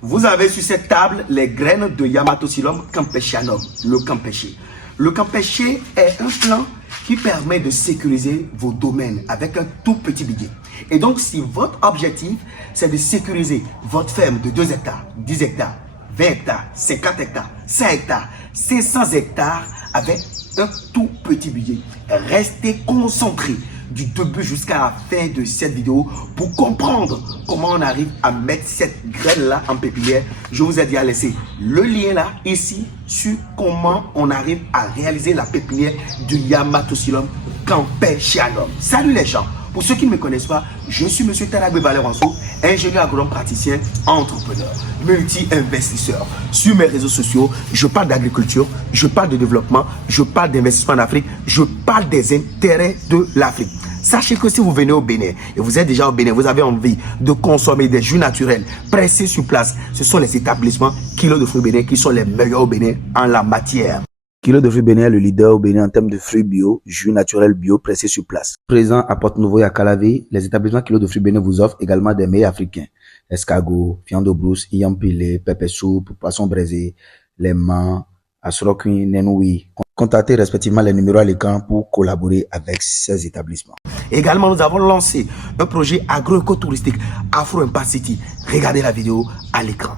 Vous avez sur cette table les graines de Yamatosylum campeshanum, le campéché. Le campéché est un plan qui permet de sécuriser vos domaines avec un tout petit budget. Et donc, si votre objectif, c'est de sécuriser votre ferme de 2 hectares, 10 hectares, 20 hectares, 50 hectares, 100 hectares, 500 hectares avec un tout petit budget, restez concentrés du début jusqu'à la fin de cette vidéo pour comprendre comment on arrive à mettre cette graine là en pépinière. Je vous ai déjà laissé le lien là ici sur comment on arrive à réaliser la pépinière du Yamatosylum campeshanum. Salut les gens, pour ceux qui ne me connaissent pas, je suis Monsieur Tanagbe Baleranso, ingénieur agronome praticien, entrepreneur, multi-investisseur. Sur mes réseaux sociaux, je parle d'agriculture, je parle de développement, je parle d'investissement en Afrique, je parle des intérêts de l'Afrique. Sachez que si vous venez au Bénin et vous êtes déjà au Bénin, vous avez envie de consommer des jus naturels pressés sur place, ce sont les établissements Kilo de Fruits Bénin qui sont les meilleurs au Bénin en la matière. Kilo de Fruits Bénin est le leader au Bénin en termes de fruits bio, jus naturels bio pressés sur place. Présent à Porte-Nouveau et à Calavé, les établissements Kilo de Fruits Bénin vous offrent également des mets africains. Escargot, viande de brousse, yam pilé, pépé soupe, poisson braisé, les mans, asroquin, nenoui. Contactez respectivement les numéros à l'écran pour collaborer avec ces établissements. Également, nous avons lancé un projet agro-écotouristique Afro Impact City. Regardez la vidéo à l'écran.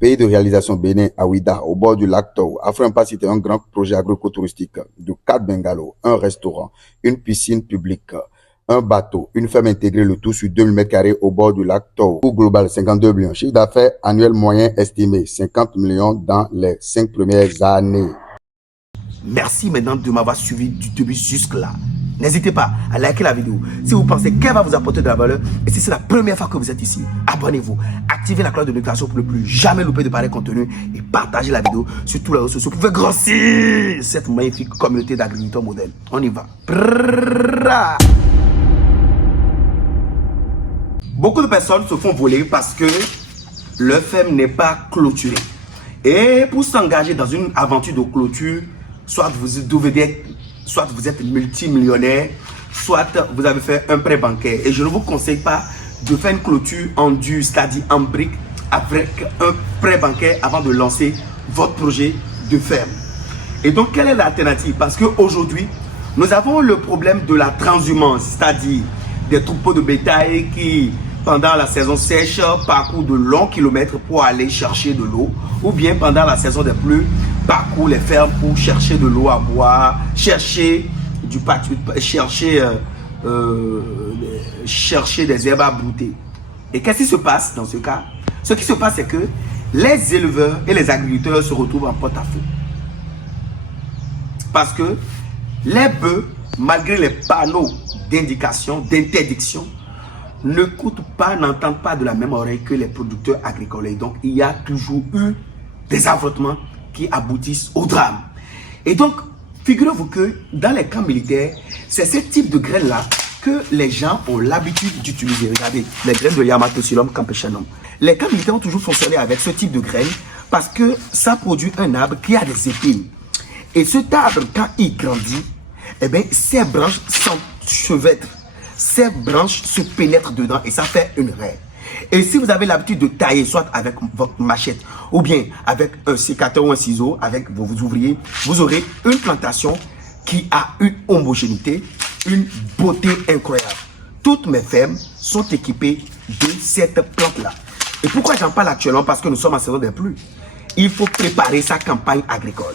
Pays de réalisation Bénin, à Ouida, au bord du lac Tau. Afro Impact City est un grand projet agro-écotouristique de 4 bungalows, un restaurant, une piscine publique, un bateau, une ferme intégrée, le tout sur 2000 m² au bord du lac Tau. Coût global 52 millions. Chiffre d'affaires annuel moyen estimé 50 millions dans les 5 premières années. Merci maintenant de m'avoir suivi du début jusque-là. N'hésitez pas à liker la vidéo si vous pensez qu'elle va vous apporter de la valeur. Et si c'est la première fois que vous êtes ici, abonnez-vous, activez la cloche de notification pour ne plus jamais louper de pareils contenus et partagez la vidéo sur tous les réseaux sociaux pour faire grossir cette magnifique communauté d'agriculteurs modèles. On y va. Beaucoup de personnes se font voler parce que leur ferme n'est pas clôturée. Et pour s'engager dans une aventure de clôture, soit vous êtes multimillionnaire, soit vous avez fait un prêt bancaire. Et je ne vous conseille pas de faire une clôture en dur, c'est-à-dire en brique, avec un prêt bancaire avant de lancer votre projet de ferme. Et donc, quelle est l'alternative? Parce qu'aujourd'hui, nous avons le problème de la transhumance, c'est-à-dire des troupeaux de bétail qui, pendant la saison sèche, parcourent de longs kilomètres pour aller chercher de l'eau, ou bien pendant la saison des pluies, parcourent les fermes pour chercher de l'eau à boire, chercher du pâturage, chercher des herbes à brouter. Et qu'est-ce qui se passe dans ce cas? Ce qui se passe, c'est que les éleveurs et les agriculteurs se retrouvent en porte-à-faux. Parce que les bœufs, malgré les panneaux d'indication, d'interdiction, n'écoutent pas, n'entendent pas de la même oreille que les producteurs agricoles. Et donc, il y a toujours eu des affrontements qui aboutissent au drame. Et donc, figurez-vous que dans les camps militaires, c'est ce type de graines-là que les gens ont l'habitude d'utiliser. Regardez, les graines de Yamatosylum campeshanum. Les camps militaires ont toujours fonctionné avec ce type de graines parce que ça produit un arbre qui a des épines. Et cet arbre, quand il grandit, eh bien, ses branches s'enchevêtrent. Ces branches se pénètrent dedans et ça fait une raie. Et si vous avez l'habitude de tailler, soit avec votre machette ou bien avec un sécateur ou un ciseau, avec vos ouvriers, vous aurez une plantation qui a une homogénéité, une beauté incroyable. Toutes mes fermes sont équipées de cette plante-là. Et pourquoi j'en parle actuellement? Parce que nous sommes en saison des pluies. Il faut préparer sa campagne agricole.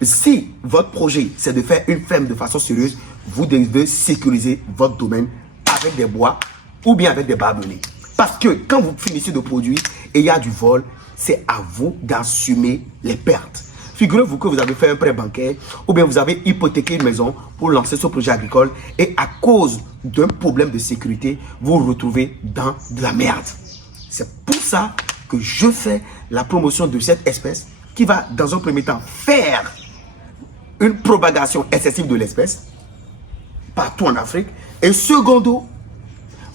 Si votre projet, c'est de faire une ferme de façon sérieuse, vous devez sécuriser votre domaine avec des bois ou bien avec des barbelés. Parce que quand vous finissez de produire et il y a du vol, c'est à vous d'assumer les pertes. Figurez-vous que vous avez fait un prêt bancaire ou bien vous avez hypothéqué une maison pour lancer ce projet agricole et à cause d'un problème de sécurité, vous vous retrouvez dans de la merde. C'est pour ça que je fais la promotion de cette espèce qui va dans un premier temps faire une propagation excessive de l'espèce partout en Afrique et secondo,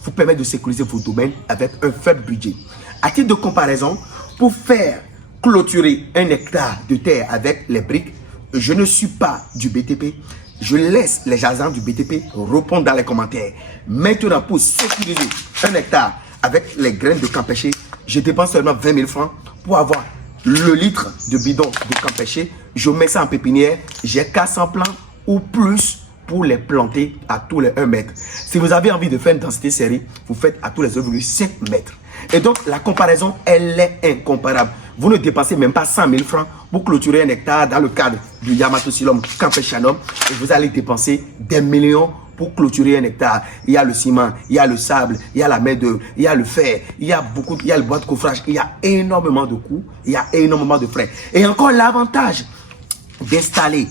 vous permet de sécuriser vos domaines avec un faible budget. À titre de comparaison, pour faire clôturer 1 hectare de terre avec les briques, je ne suis pas du BTP. Je laisse les agents du BTP répondre dans les commentaires. Maintenant, pour sécuriser 1 hectare avec les graines de campéché, je dépense seulement 20 000 francs pour avoir le litre de bidon de camp pêché. Je mets ça en pépinière, j'ai 400 plants ou plus pour les planter à tous les 1 mètre. Si vous avez envie de faire une densité série, vous faites à tous les 1,5 mètres. Et donc, la comparaison, elle est incomparable. Vous ne dépensez même pas 100 000 francs pour clôturer un hectare dans le cadre du Yamato Silom Campeshanum et vous allez dépenser des millions pour clôturer un hectare. Il y a le ciment, il y a le sable, il y a la main d'œuvre, il y a le fer, il y a le bois de coffrage, il y a énormément de coûts, il y a énormément de frais. Et encore l'avantage d'installer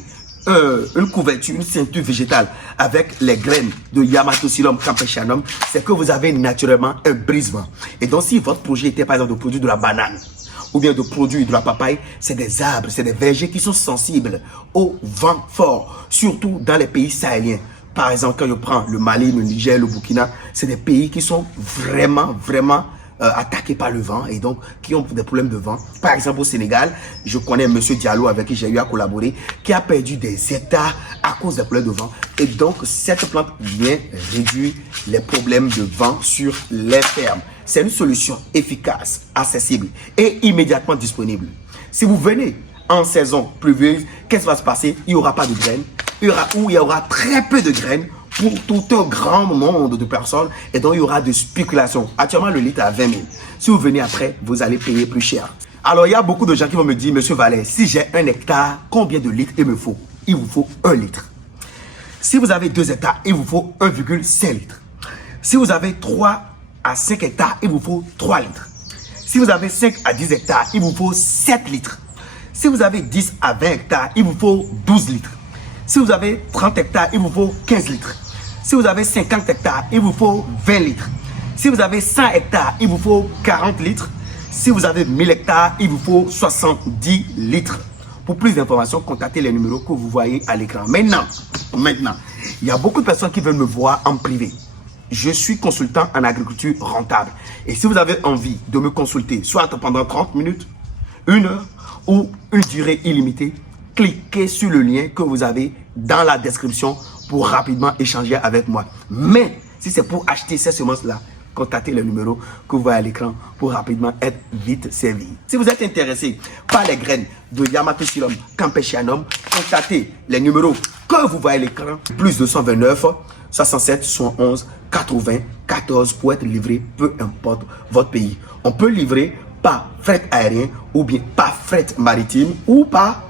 une couverture, une ceinture végétale avec les graines de Yamato Silom Campeshanum, c'est que vous avez naturellement un brisement. Et donc, si votre projet était par exemple de produire de la banane ou bien de produire de la papaye, c'est des arbres, c'est des vergers qui sont sensibles au vent fort, surtout dans les pays sahéliens. Par exemple, quand je prends le Mali, le Niger, le Burkina, c'est des pays qui sont vraiment attaqués par le vent et donc qui ont des problèmes de vent. Par exemple, au Sénégal, je connais M. Diallo avec qui j'ai eu à collaborer, qui a perdu des hectares à cause des problèmes de vent. Et donc, cette plante vient réduire les problèmes de vent sur les fermes. C'est une solution efficace, accessible et immédiatement disponible. Si vous venez en saison pluvieuse, qu'est-ce qui va se passer? Il n'y aura pas de graines, il y aura très peu de graines pour tout un grand nombre de personnes et donc il y aura de spéculation. Actuellement, le litre est à 20 000. Si vous venez après, vous allez payer plus cher. Alors, il y a beaucoup de gens qui vont me dire, Monsieur Vallet, si j'ai 1 hectare, combien de litres il me faut? Il vous faut 1 litre. Si vous avez 2 hectares, il vous faut 1,5 litre. Si vous avez 3 à 5 hectares, il vous faut 3 litres. Si vous avez 5 à 10 hectares, il vous faut 7 litres. Si vous avez 10 à 20 hectares, il vous faut 12 litres. Si vous avez 30 hectares, il vous faut 15 litres. Si vous avez 50 hectares, il vous faut 20 litres. Si vous avez 100 hectares, il vous faut 40 litres. Si vous avez 1000 hectares, il vous faut 70 litres. Pour plus d'informations, contactez les numéros que vous voyez à l'écran. Maintenant, il y a beaucoup de personnes qui veulent me voir en privé. Je suis consultant en agriculture rentable. Et si vous avez envie de me consulter, soit pendant 30 minutes, 1 heure ou une durée illimitée, cliquez sur le lien que vous avez dans la description pour rapidement échanger avec moi. Mais si c'est pour acheter ces semences-là, contactez le numéro que vous voyez à l'écran pour rapidement être vite servi. Si vous êtes intéressé par les graines de Yamato Silom Campeshanum, contactez les numéros que vous voyez à l'écran, plus 229 67 71 80 14 pour être livré, peu importe votre pays. On peut livrer par fret aérien ou bien par fret maritime ou par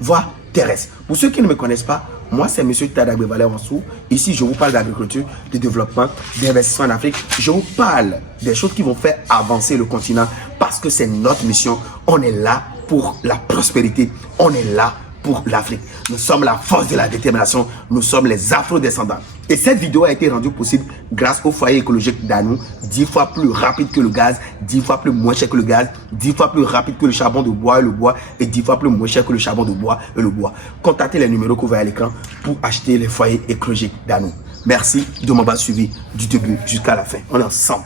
voie terrestre. Pour ceux qui ne me connaissent pas, moi c'est M. Tadagbe Vallet Wansou. Ici je vous parle d'agriculture, de développement, d'investissement en Afrique. Je vous parle des choses qui vont faire avancer le continent parce que c'est notre mission. On est là pour la prospérité, on est là pour l'Afrique. Nous sommes la force de la détermination, nous sommes les afro-descendants. Et cette vidéo a été rendue possible grâce au foyer écologique d'Anou, 10 fois plus rapide que le gaz, 10 fois plus moins cher que le gaz, 10 fois plus rapide que le charbon de bois et le bois, et 10 fois plus moins cher que le charbon de bois et le bois. Contactez les numéros que vous voyez à l'écran pour acheter les foyers écologiques d'Anou. Merci de m'avoir suivi du début jusqu'à la fin. On est ensemble.